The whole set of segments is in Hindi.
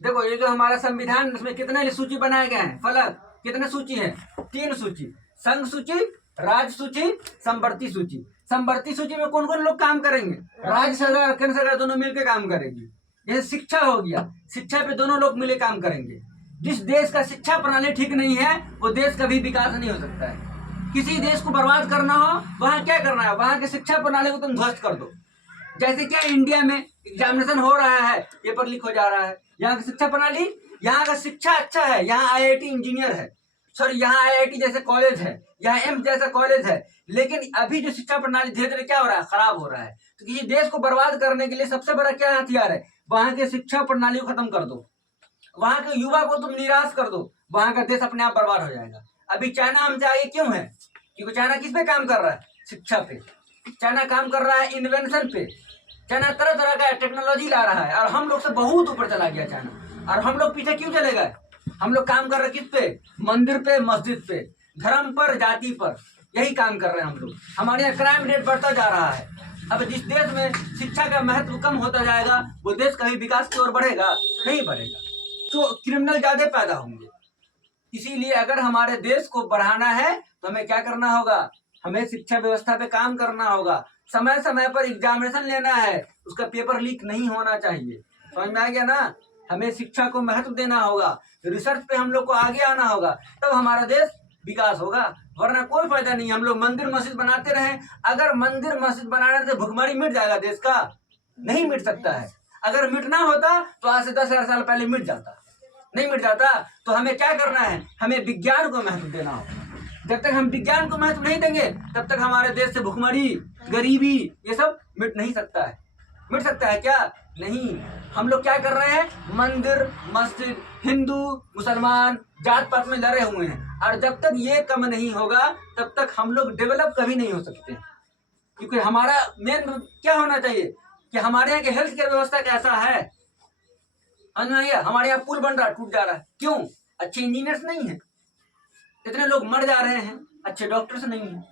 देखो ये जो हमारा संविधान, इसमें कितने सूची बनाए गए हैं, फलक कितने सूची है, 3 सूची, संघ सूची, राज्य सूची, संवर्ती सूची। संवर्ती सूची में कौन कौन लोग काम करेंगे, राज्य सरकार केंद्र सरकार दोनों मिलकर काम करेगी। जैसे शिक्षा हो गया, शिक्षा पे दोनों लोग मिले काम करेंगे। जिस देश का शिक्षा प्रणाली ठीक नहीं है वो देश का भी विकास नहीं हो सकता है। किसी देश को बर्बाद करना हो, वहां क्या करना है, वहां की शिक्षा प्रणाली को तुम ध्वस्त कर दो। जैसे क्या इंडिया में एग्जामिनेशन हो रहा है, पेपर लीक हो जा रहा है, यहाँ की शिक्षा प्रणाली, यहाँ का शिक्षा अच्छा है, यहाँ आईआईटी इंजीनियर है, सॉरी यहाँ आईआईटी जैसे कॉलेज है, यहाँ एम्स जैसा कॉलेज है, लेकिन अभी जो शिक्षा प्रणाली धीरे धीरे क्या हो रहा है, खराब हो रहा है। तो किसी देश को बर्बाद करने के लिए सबसे बड़ा क्या हथियार है, वहां के शिक्षा प्रणाली को खत्म कर दो, वहां के युवा को तुम निराश कर दो, वहां का देश अपने आप बर्बाद हो जाएगा। अभी चाइना हमसे आगे क्यों है, क्योंकि चाइना किस पे काम कर रहा है, शिक्षा पे। चाइना काम कर रहा है इन्वेंशन पे, चाइना तरह तरह का टेक्नोलॉजी ला रहा है और हम लोग से बहुत ऊपर चला गया चाइना। और हम लोग पीछे क्यों चले गए, हम लोग काम कर रहे किस पे, मंदिर पे, मस्जिद पे, धर्म पर, जाति पर, यही काम कर रहे हैं हम लोग। हमारे यहाँ क्राइम रेट बढ़ता जा रहा है। अब जिस देश में शिक्षा का महत्व कम होता जाएगा वो देश कभी विकास की ओर बढ़ेगा नहीं बढ़ेगा, तो क्रिमिनल ज्यादा पैदा होंगे। इसीलिए अगर हमारे देश को बढ़ाना है तो हमें क्या करना होगा, हमें शिक्षा व्यवस्था पे काम करना होगा, समय समय पर एग्जामिनेशन लेना है, उसका पेपर लीक नहीं होना चाहिए। समझ में आ गया ना। हमें शिक्षा को महत्व देना होगा, रिसर्च पे हम लोग को आगे आना होगा, तब हमारा देश विकास होगा, वरना कोई फायदा नहीं। हम लोग मंदिर मस्जिद बनाते रहे, अगर मंदिर मस्जिद बनाने से भुखमरी मिट जाएगा देश का, नहीं मिट सकता है। अगर मिटना होता तो आज से 10,000 साल पहले मिट जाता, नहीं मिट जाता। तो हमें क्या करना है, हमें विज्ञान को महत्व देना होगा। जब तक हम विज्ञान को महत्व नहीं देंगे तब तक हमारे देश से भुखमरी, गरीबी, ये सब मिट नहीं सकता है। मिट सकता है क्या, नहीं। हम लोग क्या कर रहे हैं, मंदिर मस्जिद, हिंदू मुसलमान जात पात में लड़े हुए हैं, और जब तक ये कम नहीं होगा तब तक हम लोग डेवलप कभी नहीं हो सकते। क्योंकि हमारा मेन क्या होना चाहिए कि हमारे यहाँ के हेल्थ केयर व्यवस्था कैसा है। हमारे यहाँ पुल बन रहा, टूट जा रहा है, क्यों, अच्छे इंजीनियर्स नहीं है, इतने लोग मर जा रहे हैं, अच्छे डॉक्टर्स नहीं है।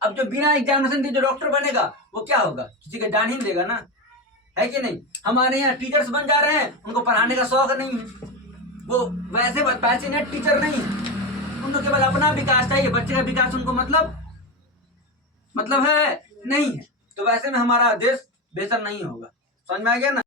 अब जो बिना एग्जामिनेशन दिए जो डॉक्टर बनेगा वो क्या होगा, किसी का जान ही देगा ना, है कि नहीं। हमारे यहाँ टीचर्स बन जा रहे हैं, उनको पढ़ाने का शौक नहीं है, वो वैसे पैशनेट टीचर नहीं है, उनको केवल अपना विकास चाहिए, बच्चे का विकास उनको मतलब है नहीं है। तो वैसे में हमारा देश बेहतर नहीं होगा। समझ में आ गया ना।